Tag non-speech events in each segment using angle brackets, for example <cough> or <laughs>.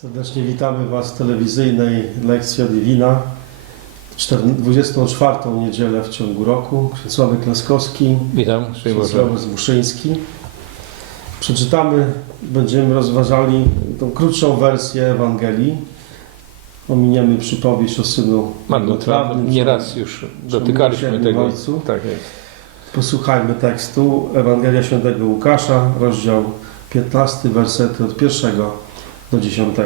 Serdecznie witamy Was w telewizyjnej Lekcja Divina, 24. niedzielę w ciągu roku. Ksiądz Sławek Laskowski, Witam, ksiądz Robert Przeczytamy, będziemy rozważali tą krótszą wersję Ewangelii. Ominiemy przypowieść o synu marnotrawnym. Nieraz już dotykaliśmy tego. Ojcu. Tak jest. Posłuchajmy tekstu Ewangelia Świętego Łukasza, rozdział 15, wersety od pierwszego 110.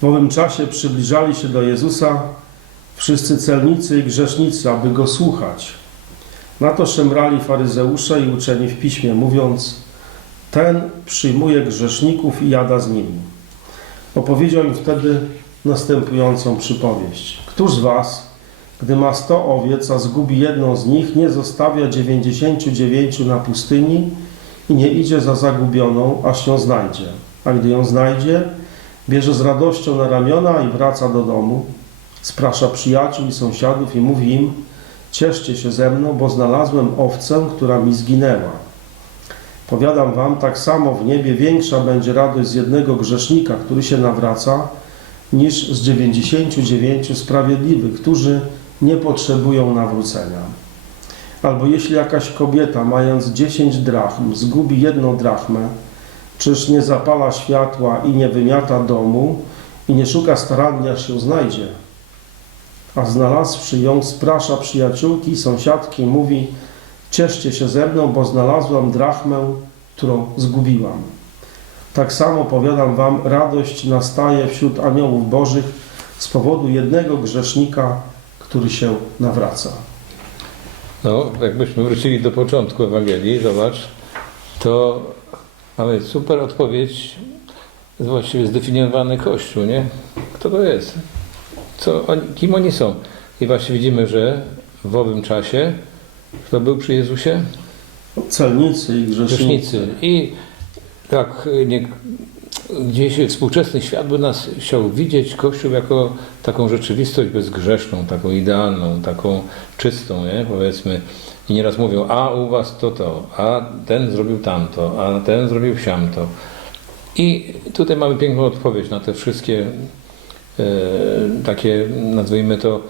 W owym czasie przybliżali się do Jezusa wszyscy celnicy i grzesznicy, aby Go słuchać. Na to szemrali faryzeusze i uczeni w piśmie, mówiąc Ten przyjmuje grzeszników i jada z nimi. Opowiedział im wtedy następującą przypowieść. Któż z was, gdy ma sto owiec, a zgubi jedną z nich, nie zostawia dziewięćdziesięciu dziewięciu na pustyni i nie idzie za zagubioną, aż ją znajdzie? A gdy ją znajdzie, bierze z radością na ramiona i wraca do domu, sprasza przyjaciół i sąsiadów i mówi im, cieszcie się ze mną, bo znalazłem owcę, która mi zginęła. Powiadam wam, tak samo w niebie większa będzie radość z jednego grzesznika, który się nawraca, niż z 99 sprawiedliwych, którzy nie potrzebują nawrócenia. Albo jeśli jakaś kobieta, mając 10 drachm, zgubi jedną drachmę, czyż nie zapala światła i nie wymiata domu i nie szuka starannie, aż ją znajdzie? A znalazłszy ją, sprasza przyjaciółki sąsiadki mówi cieszcie się ze mną, bo znalazłam drachmę, którą zgubiłam. Tak samo powiadam wam, radość nastaje wśród aniołów bożych z powodu jednego grzesznika, który się nawraca. No, jakbyśmy wrócili do początku Ewangelii, zobacz, to mamy super odpowiedź, właściwie zdefiniowany Kościół, nie? Kto to jest? Co oni, kim oni są? I właśnie widzimy, że w owym czasie kto był przy Jezusie? Celnicy i grzesznicy. Grzesznicy. I tak nie, gdzieś współczesny świat by nas chciał widzieć Kościół jako taką rzeczywistość bezgrzeszną, taką idealną, taką czystą, nie? powiedzmy. I nieraz mówią, a u was to to, a ten zrobił tamto, a ten zrobił siamto. I tutaj mamy piękną odpowiedź na te wszystkie e, takie, nazwijmy to,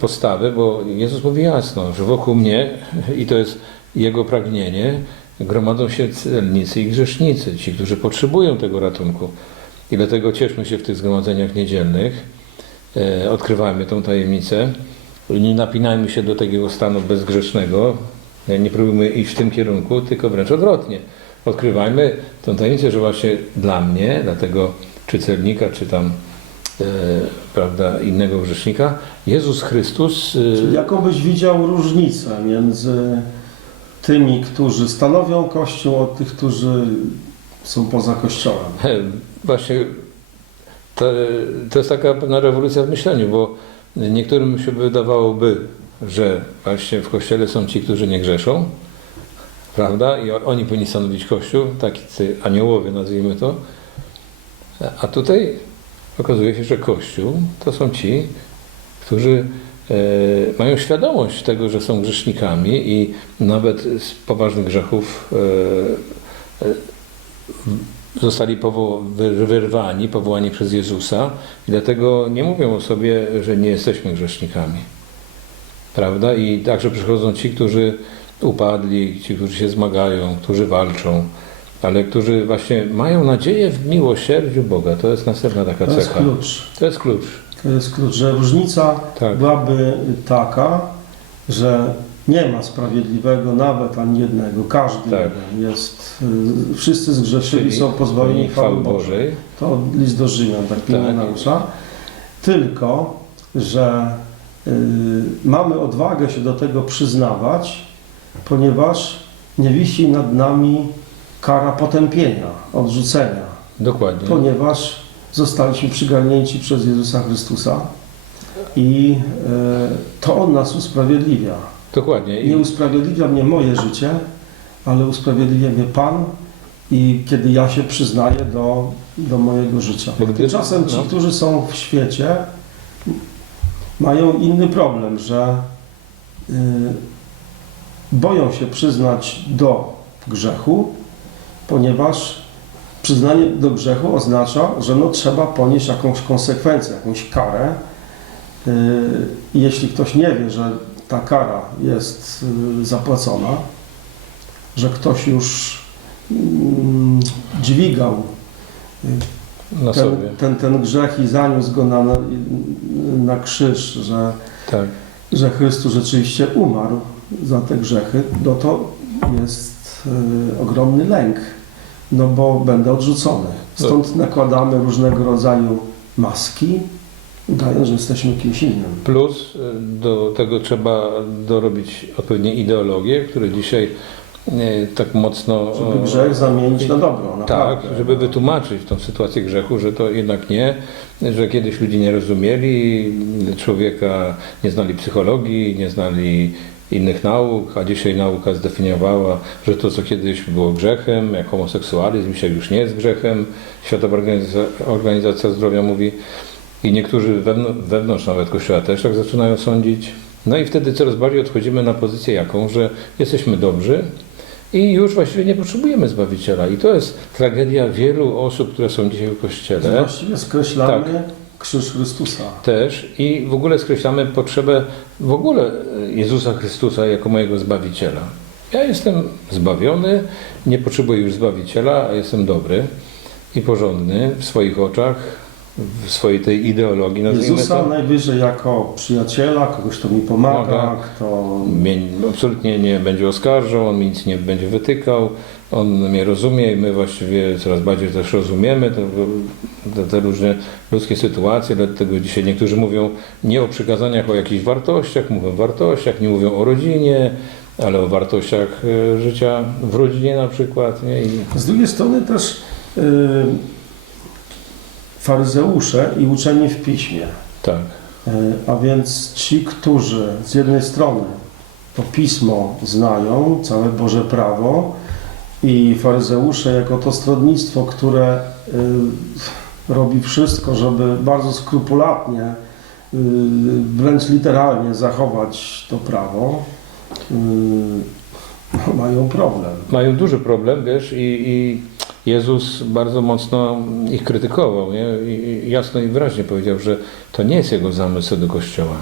postawy, bo Jezus mówi jasno, że wokół mnie, i to jest Jego pragnienie, gromadzą się celnicy i grzesznicy, ci, którzy potrzebują tego ratunku. I dlatego cieszmy się w tych zgromadzeniach niedzielnych, e, odkrywajmy tą tajemnicę, nie napinajmy się do takiego stanu bezgrzesznego, e, nie próbujmy iść w tym kierunku, tylko wręcz odwrotnie. Odkrywajmy tą tajemnicę, że właśnie dla mnie, dla tego czy celnika, czy tam e, prawda, innego grzesznika, Jezus Chrystus e, Czyli jaką byś widział różnicę między tymi, którzy stanowią Kościół, od tych, którzy są poza Kościołem? He, Właśnie to, to jest taka pewna rewolucja w myśleniu, bo niektórym się wydawałoby, że właśnie w Kościele są ci, którzy nie grzeszą, prawda? I oni powinni stanowić Kościół, tacy aniołowie nazwijmy to. A tutaj okazuje się, że Kościół to są ci, którzy e, mają świadomość tego, że są grzesznikami i nawet z poważnych grzechów e, e, zostali powo- wy- wyrwani, powołani przez Jezusa i dlatego nie mówią o sobie, że nie jesteśmy grzesznikami. Prawda? I także przychodzą ci, którzy upadli, ci, którzy się zmagają, którzy walczą, ale którzy właśnie mają nadzieję w miłosierdziu Boga. To jest następna taka To jest cecha. klucz. To jest klucz. To jest klucz, że różnica Tak. byłaby taka, że nie ma sprawiedliwego nawet ani jednego. Każdy Tak. jeden jest. y, Wszyscy zgrzeszyli Czyli są pozbawieni chwały Bożej. To list do Rzymian tak pięknie Tak. narusza. Tylko, że y, mamy odwagę się do tego przyznawać, ponieważ nie wisi nad nami kara potępienia, odrzucenia, Dokładnie. ponieważ zostaliśmy przygarnięci przez Jezusa Chrystusa i y, to On nas usprawiedliwia. Dokładnie. Nie usprawiedliwia mnie moje życie, ale usprawiedliwia mnie Pan i kiedy ja się przyznaję do, do mojego życia. Bo gdy- Tymczasem ci, no. którzy są w świecie, mają inny problem, że y, boją się przyznać do grzechu, ponieważ przyznanie do grzechu oznacza, że no, trzeba ponieść jakąś konsekwencję, jakąś karę. Yy, jeśli ktoś nie wie, że ta kara jest yy, zapłacona, że ktoś już mm, dźwigał Na ten, ten, ten grzech i zaniósł go na, na, na krzyż, że, Tak. że Chrystus rzeczywiście umarł za te grzechy, no to jest y, ogromny lęk, no bo będę odrzucony. Stąd nakładamy różnego rodzaju maski, udając, że jesteśmy kimś innym. Plus y, do tego trzeba dorobić odpowiednie ideologie, które dzisiaj y, tak mocno. Żeby e, grzech zamienić na dobro. Tak, naprawdę. żeby wytłumaczyć tą sytuację grzechu, że to jednak nie, że kiedyś ludzie nie rozumieli człowieka, nie znali psychologii, nie znali innych nauk, a dzisiaj nauka zdefiniowała, że to, co kiedyś było grzechem, jak homoseksualizm, dzisiaj już nie jest grzechem. Światowa Organizacja Zdrowia mówi i niektórzy wewnątrz, wewnątrz nawet Kościoła też tak zaczynają sądzić. No i wtedy coraz bardziej odchodzimy na pozycję jaką, że jesteśmy dobrzy, i już właściwie nie potrzebujemy Zbawiciela. I to jest tragedia wielu osób, które są dzisiaj w Kościele Właściwie skreślamy Tak. krzyż Chrystusa. też i w ogóle skreślamy potrzebę w ogóle Jezusa Chrystusa jako mojego Zbawiciela. Ja jestem zbawiony, nie potrzebuję już Zbawiciela, a jestem dobry i porządny w swoich oczach, w swojej tej ideologii, nazwijmy Jezusa to. najwyżej jako przyjaciela, kogoś, kto mi pomaga, Pomaga. kto Mnie absolutnie nie będzie oskarżał, on mi nic nie będzie wytykał, on mnie rozumie i my właściwie coraz bardziej też rozumiemy te, te, te różne ludzkie sytuacje, dlatego dzisiaj niektórzy mówią nie o przykazaniach, o jakichś wartościach, mówią o wartościach, nie mówią o rodzinie, ale o wartościach e, życia w rodzinie na przykład. Nie? I, Z drugiej strony też y, faryzeusze i uczeni w piśmie, tak, y, a więc ci, którzy z jednej strony to pismo znają, całe Boże prawo i faryzeusze jako to stronnictwo, które y, robi wszystko, żeby bardzo skrupulatnie, y, wręcz literalnie zachować to prawo, y, no, mają problem. mają duży problem, wiesz, i, i Jezus bardzo mocno ich krytykował, nie? I jasno i wyraźnie powiedział, że to nie jest jego zamysł do Kościoła.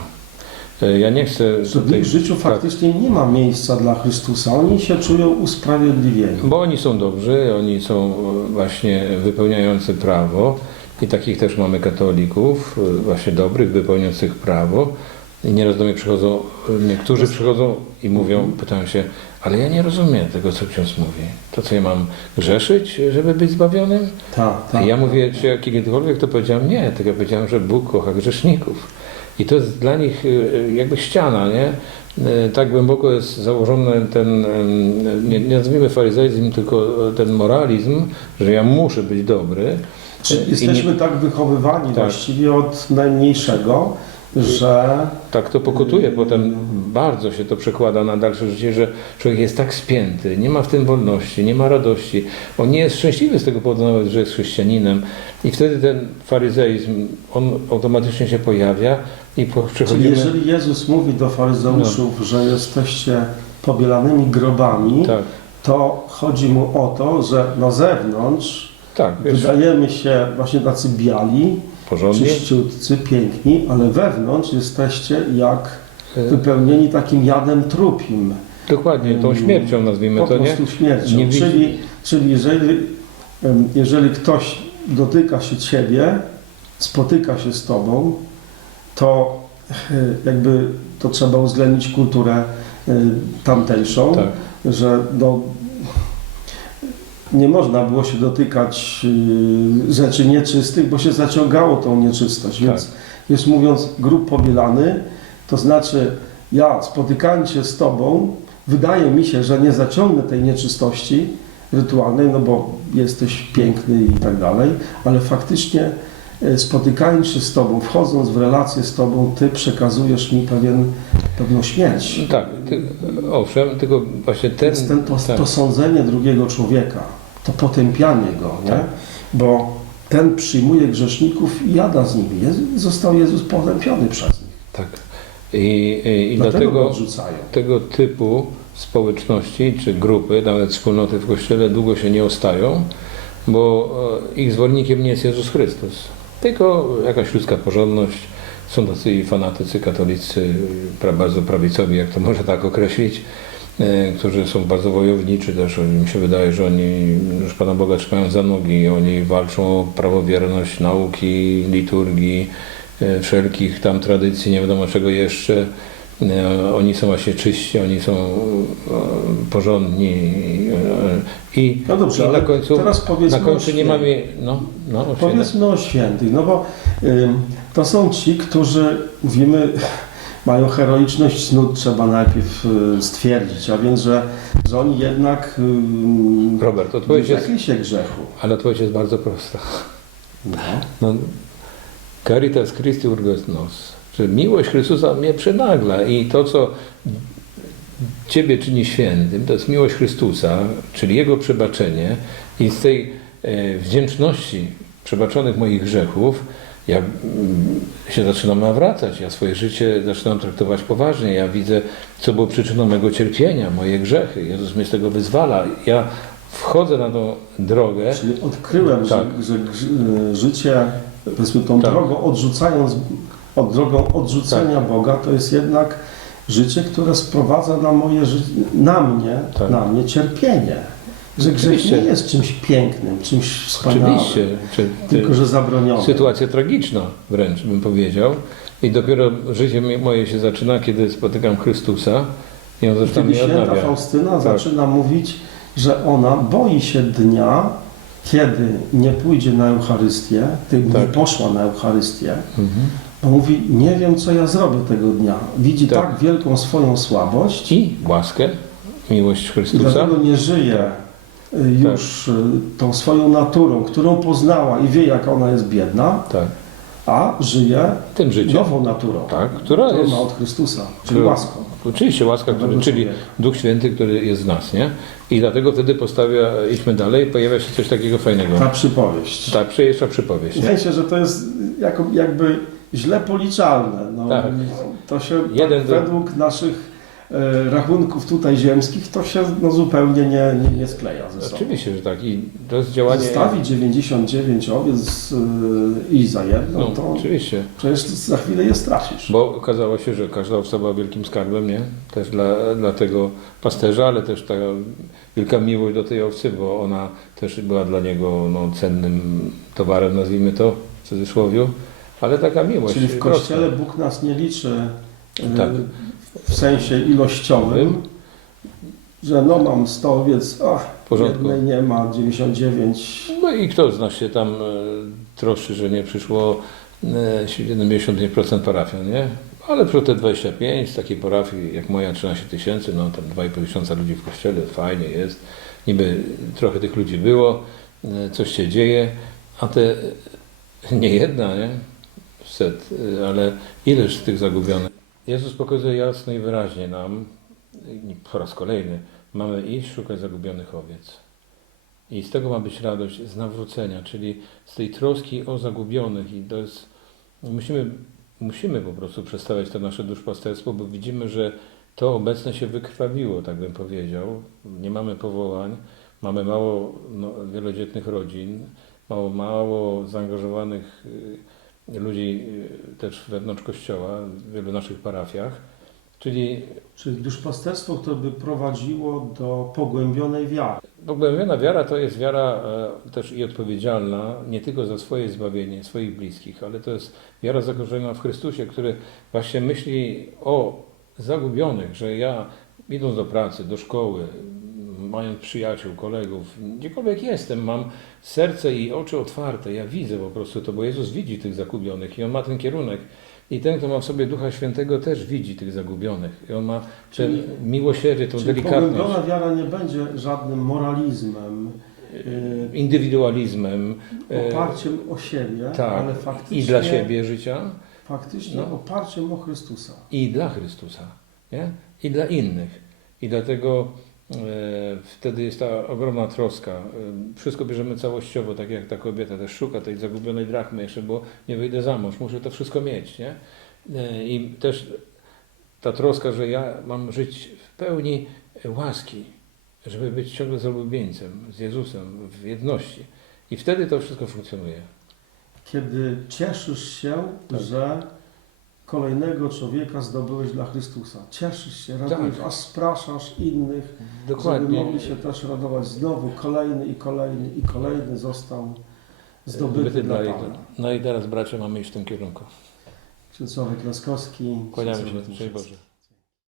E, Ja nie chcę Że w tutaj, ich życiu tak, faktycznie nie ma miejsca dla Chrystusa. Oni się czują usprawiedliwieni. bo oni są dobrzy, oni są e, właśnie wypełniający prawo i takich też mamy katolików, e, właśnie dobrych, wypełniających prawo. I nieraz do mnie przychodzą, niektórzy przychodzą i mówią, pytają się, ale ja nie rozumiem tego, co ksiądz mówi. To co ja mam grzeszyć, żeby być zbawionym? Tak, tak. ja mówię, czy kiedykolwiek to powiedziałem, nie, tylko powiedziałem, że Bóg kocha grzeszników. I to jest dla nich y, jakby ściana, nie? Y, Tak głęboko jest założony ten, nie, nie nazwijmy faryzeizm, tylko ten moralizm, że ja muszę być dobry. Czy jesteśmy tak wychowywani Tak. właściwie od najmniejszego, że Tak to pokutuje, potem bardzo się to przekłada na dalsze życie, że człowiek jest tak spięty, nie ma w tym wolności, nie ma radości. On nie jest szczęśliwy z tego powodu nawet, że jest chrześcijaninem. I wtedy ten faryzeizm, on automatycznie się pojawia i czyli przechodzimy... jeżeli Jezus mówi do faryzeuszów, że jesteście pobielanymi grobami, Tak, to chodzi mu o to, że na zewnątrz tak, wiesz, wydajemy się właśnie tacy biali, porządnie. czyściutcy, piękni, ale wewnątrz jesteście jak Y, wypełnieni takim jadem trupim. Dokładnie, tą śmiercią nazwijmy Po to, nie? prostu śmiercią. Nie czyli, czyli jeżeli, jeżeli ktoś dotyka się Ciebie, spotyka się z Tobą, to e, jakby to trzeba uwzględnić kulturę e, tamtejszą, Tak, że no, nie można było się dotykać y, rzeczy nieczystych, bo się zaciągało tą nieczystość. Więc Tak. jest mówiąc grób pobielany, to znaczy ja spotykając się z Tobą, wydaje mi się, że nie zaciągnę tej nieczystości rytualnej, no bo jesteś piękny i tak dalej, ale faktycznie y, spotykając się z Tobą, wchodząc w relację z Tobą, Ty przekazujesz mi pewien, pewną śmierć. tak, ty, owszem, tylko właśnie ten... Więc ten, to, tak. to sądzenie drugiego człowieka, to potępianie go, nie? Tak. Bo ten przyjmuje grzeszników i jada z nimi. Jezu, został Jezus potępiony przez nich. Tak. I, i, i Dlatego tego typu społeczności czy grupy, nawet wspólnoty w kościele długo się nie ostają, bo e, ich zwolennikiem nie jest Jezus Chrystus, tylko jakaś ludzka porządność. Są tacy fanatycy katolicy, bardzo prawicowi, jak to <laughs> można tak określić, którzy są bardzo wojowniczy też. Mi się wydaje, że oni już Pana Boga trzymają za nogi. Oni walczą o prawowierność nauki, liturgii, e, wszelkich tam tradycji, nie wiadomo czego jeszcze. E, Oni są właśnie czyści, oni są e, porządni e, i, No dobrze, i na końcu, teraz powiedzmy na końcu nie mamy... No, no. Powiedzmy o świętych, no bo ym, to są ci, którzy, mówimy, mają heroiczność cnót, trzeba najpierw y, stwierdzić, a więc, że, że oni jednak ym, Robert, odpowiedź jest, wyrzekli się grzechu. ale odpowiedź jest bardzo prosta. No. No, caritas Christi urget nos. Że miłość Chrystusa mnie przynagla i to, co Ciebie czyni świętym, to jest miłość Chrystusa, czyli Jego przebaczenie i z tej e, wdzięczności przebaczonych moich grzechów ja mm, się zaczynam nawracać, ja swoje życie zaczynam traktować poważnie, ja widzę, co było przyczyną mego cierpienia, moje grzechy. Jezus mnie z tego wyzwala. Ja wchodzę na tą drogę, Czyli odkryłem, Tak. że, że y, życie, powiedzmy tą Tak. drogą odrzucając, od drogą odrzucenia Boga, to jest jednak życie, które sprowadza na moje na mnie, Tak. na mnie cierpienie. Że grzech nie jest czymś pięknym, czymś wspaniałym, Oczywiście, czy, tylko że zabronionym. sytuacja tragiczna wręcz bym powiedział. I dopiero życie moje się zaczyna, kiedy spotykam Chrystusa i on zresztą mnie święta odnawia. Faustyna Tak. zaczyna mówić, że ona boi się dnia, kiedy nie pójdzie na Eucharystię, kiedy nie Tak. poszła na Eucharystię, Mhm. bo mówi, nie wiem co ja zrobię tego dnia. Widzi Tak. tak, wielką swoją słabość I łaskę, miłość i Chrystusa. dlatego nie żyje już y, tą swoją naturą, którą poznała i wie jak ona jest biedna, Tak, a żyje tym życiem. nową naturą, Tak, która którą jest. ma od Chrystusa, czyli która- łaską. Oczywiście łaska, który, czyli. Duch Święty, który jest w nas, nie? I dlatego wtedy postawia, idźmy dalej, pojawia się coś takiego fajnego. Ta przypowieść. Tak, przyjeżdża przypowieść. Wydaje się, że to jest jako, jakby źle policzalne. No, Tak. To się Jeden tak, według naszych rachunków tutaj ziemskich to się no, zupełnie nie, nie, nie skleja ze sobą. Oczywiście, że tak. I to jest działanie. Zostawi 99 owiec e, i za jedną, No, to oczywiście. przecież za chwilę je stracisz. Bo okazało się, że każda owca była wielkim skarbem, nie? Też dla, dla tego pasterza, ale też ta wielka miłość do tej owcy, bo ona też była dla niego no, cennym towarem, nazwijmy to w cudzysłowie. Ale taka miłość. Czyli w prosta. Kościele Bóg nas nie liczy e, Tak. W sensie ilościowym, że no mam 100 owiec, a W porządku. jednej nie ma, 99 No i kto z nas się tam e, troszczy, że nie przyszło e, 75% parafian, nie? Ale pro te 25 z takiej parafii jak moja 13 tysięcy, no tam 2,5 tysiąca ludzi w kościele, fajnie jest. Niby trochę tych ludzi było, e, coś się dzieje, a te e, nie jedna, nie? Set, e, ale ileż tych zagubionych. Jezus pokazuje jasno i wyraźnie nam, po raz kolejny, mamy iść szukać zagubionych owiec. I z tego ma być radość z nawrócenia, czyli z tej troski o zagubionych. I to jest, musimy, musimy po prostu przedstawiać to nasze duszpasterstwo, bo widzimy, że to obecne się wykrwawiło, tak bym powiedział. Nie mamy powołań, mamy mało no, wielodzietnych rodzin, mało, mało zaangażowanych y, ludzi y, też wewnątrz kościoła, w wielu naszych parafiach. Czyli Czyli duszpasterstwo, które by prowadziło do pogłębionej wiary. Pogłębiona wiara to jest wiara e, też i odpowiedzialna, nie tylko za swoje zbawienie, swoich bliskich, ale to jest wiara zakorzeniona w Chrystusie, który właśnie myśli o zagubionych, że ja idąc do pracy, do szkoły, mając przyjaciół, kolegów, gdziekolwiek jestem, mam serce i oczy otwarte, ja widzę po prostu to, bo Jezus widzi tych zagubionych i On ma ten kierunek. I ten, kto ma w sobie Ducha Świętego, też widzi tych zagubionych. I on ma Czyli- miłosierdzie, tą Czyli delikatność. pogłębiona wiara nie będzie żadnym moralizmem, yy, indywidualizmem e, oparciem o siebie, tak, ale faktycznie, i dla siebie życia, faktycznie No. oparciem o Chrystusa. i dla Chrystusa, nie? i dla innych. I dlatego wtedy jest ta ogromna troska. E, wszystko bierzemy całościowo, tak jak ta kobieta też szuka tej zagubionej drachmy jeszcze, bo nie wyjdę za mąż, muszę to wszystko mieć. Nie? E, I też ta troska, że ja mam żyć w pełni łaski, żeby być ciągle z ulubieńcem, z Jezusem, w jedności. I wtedy to wszystko funkcjonuje. Kiedy cieszysz się, Tak. że kolejnego człowieka zdobyłeś dla Chrystusa. Cieszysz się, radujesz, Tak. aż spraszasz innych, żeby Dokładnie. mogli się też radować. Znowu kolejny i kolejny i kolejny został zdobyty dla dla Pana. No i teraz bracia mamy iść w tym kierunku. Księdzowie Klaskowski. Kłaniamy się. Boże.